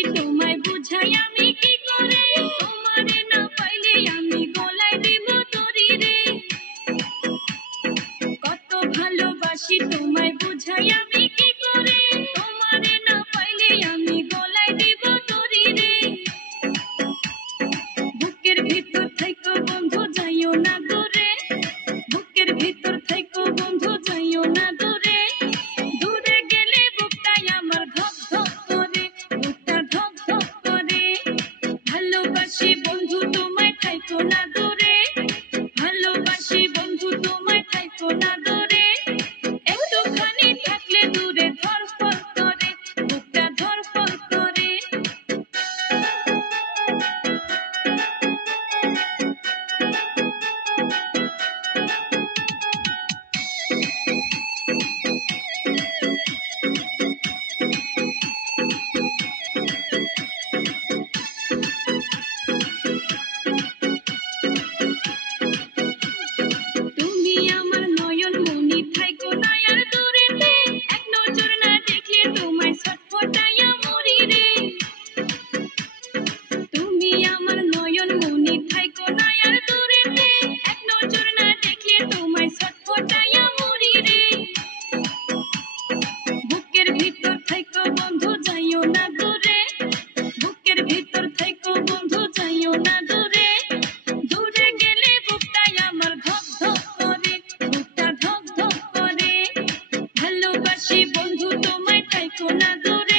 ভালোবাসি তোমায় বুঝাই আমি কি করে, তোমারে না পাইলে আমি গলায় দিব দড়ি রে। কত ভালোবাসি তোমায় বুঝাই আমি কি করে, তোমারে না পাইলে আমি গলায় দিব দড়ি রে। বুকের ভিতর থাইকো বন্ধু যাইও না দূরে, বুকের ভিতর থাইকো বন্ধু যাইও না দূরে। দূরে গেলে বুকটাই আমার ধক ধক করে, বুকটা ধক ধক করে। ভালোবাসি বন্ধু তোমায় থাইকো না দূরে, ভালোবাসি বন্ধু তোমায় থাইকো না দূরে। একটুখানি থাকলে দূরে ধরফর করে, বুকটা ধরফর করে। তুমি আমার নয়ন মনি থাইকো না আর দূরেতে, এক নজর না দেখলে তোমায় ছটফটাইয়া মরি রে। তুমি আমার নয়ন মনি থাইকো না আর দূরেতে, এক নজর না দেখলে তোমায় ছটফটাইয়া মরি রে। বুকের ভিতর থাইকো বন্ধু যাইও না দূরে, বুকের ভিতর থাইকো বন্ধু যাইও না দূরে। দূরে গেলে বুকটাই আমার ধক ধক করে, বুকটা ধক ধক করে। ভালোবাসি বন্ধু তোমায় থাইকো না দূরে।